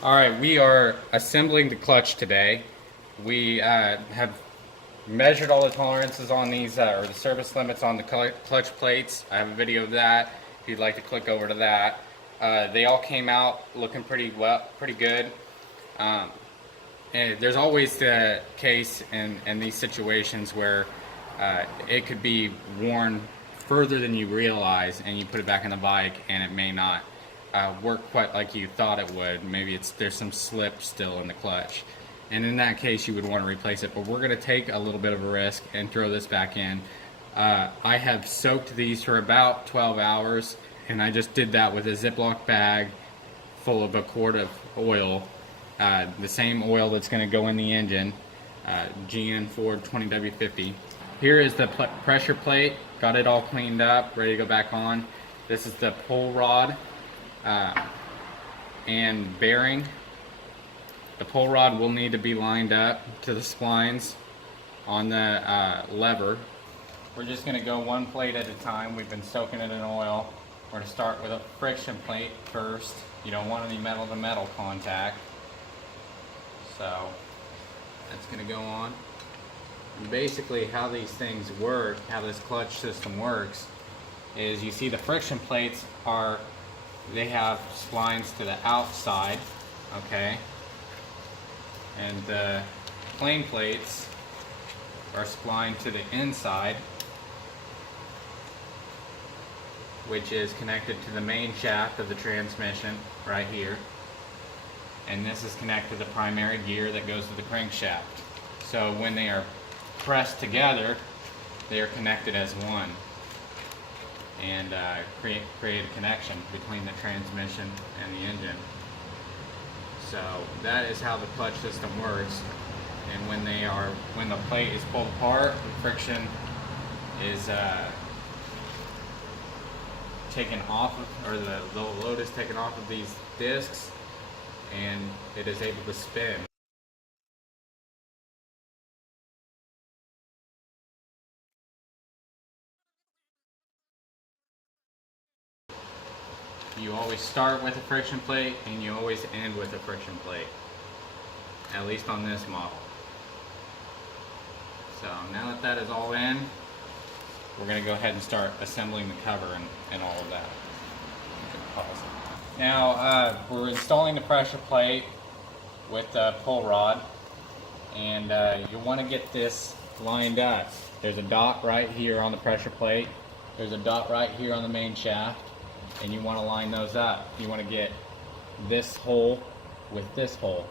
All right, we are assembling the clutch today. We have measured all the tolerances on these, or the service limits on the clutch plates. I have a video of that. If you'd like to click over to that, they all came out looking pretty good. Um, and there's always the case in these situations where it could be worn further than you realize, and you put it back in the bike, and it may not work quite like you thought it would. Maybe there's some slip still in the clutch, and in that case, you would want to replace it. But we're going to take a little bit of a risk and throw this back in. I have soaked these for about 12 hours, and I just did that with a Ziploc bag full of a quart of oil, the same oil that's going to go in the engine, GN Ford 20W50. Here is the pressure plate, got it all cleaned up, ready to go back on. This is the pull rod and bearing. The pull rod will need to be lined up to the splines on the lever. We're just going to go one plate at a time. We've been soaking it in oil. We're going to start with a friction plate first. You don't want any metal to metal contact. So that's going to go on. And basically how these things work, how this clutch system works, is you see the friction plates they have splines to the outside, okay? And the plain plates are splined to the inside, which is connected to the main shaft of the transmission right here. And this is connected to the primary gear that goes to the crankshaft. So when they are pressed together, they are connected as one, and create a connection between the transmission and the engine. So that is how the clutch system works. And when the plate is pulled apart, the friction is taken off of, or the load is taken off of these discs, and it is able to spin. You always start with a friction plate, and you always end with a friction plate, at least on this model. So now that that is all in, we're going to go ahead and start assembling the cover and all of that. Now we're installing the pressure plate with the pull rod, and you want to get this lined up. There's a dot right here on the pressure plate. There's a dot right here on the main shaft, and you want to line those up. You want to get this hole with this hole.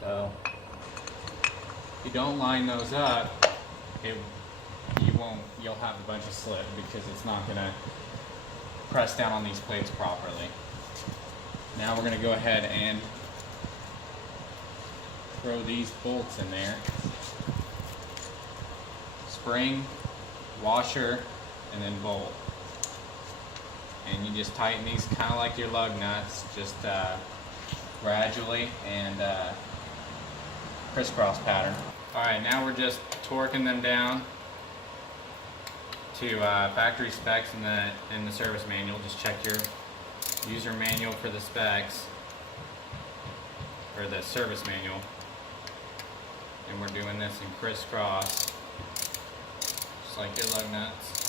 So if you don't line those up, you'll have a bunch of slip because it's not going to press down on these plates properly. Now we're going to go ahead and throw these bolts in there. Spring, washer, and then bolt. And you just tighten these kind of like your lug nuts, just gradually and crisscross pattern. Alright, now we're just torquing them down to factory specs in the service manual. Just check your user manual for the specs, or the service manual. And we're doing this in crisscross, just like your lug nuts.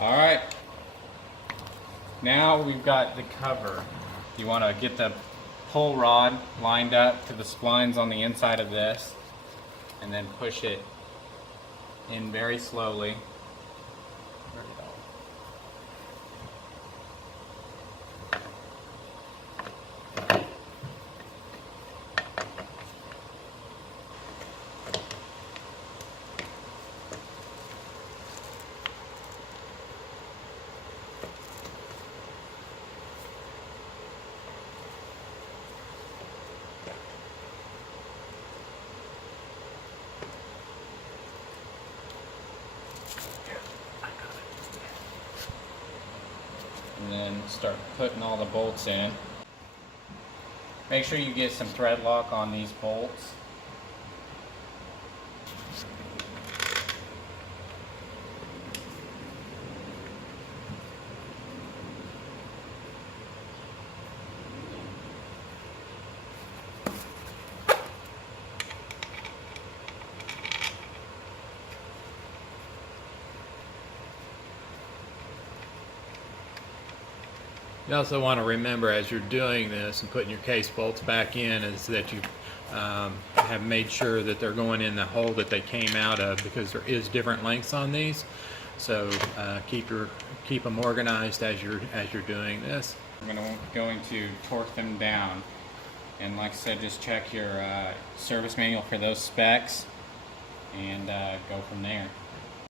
Alright, now we've got the cover. You want to get the pull rod lined up to the splines on the inside of this, and then push it in very slowly. and then start putting all the bolts in. Make sure you get some thread lock on these bolts. You also want to remember as you're doing this and putting your case bolts back in is that you have made sure that they're going in the hole that they came out of, because there is different lengths on these. So keep them organized as you're doing this. I'm going to torque them down, and like I said, just check your service manual for those specs and go from there.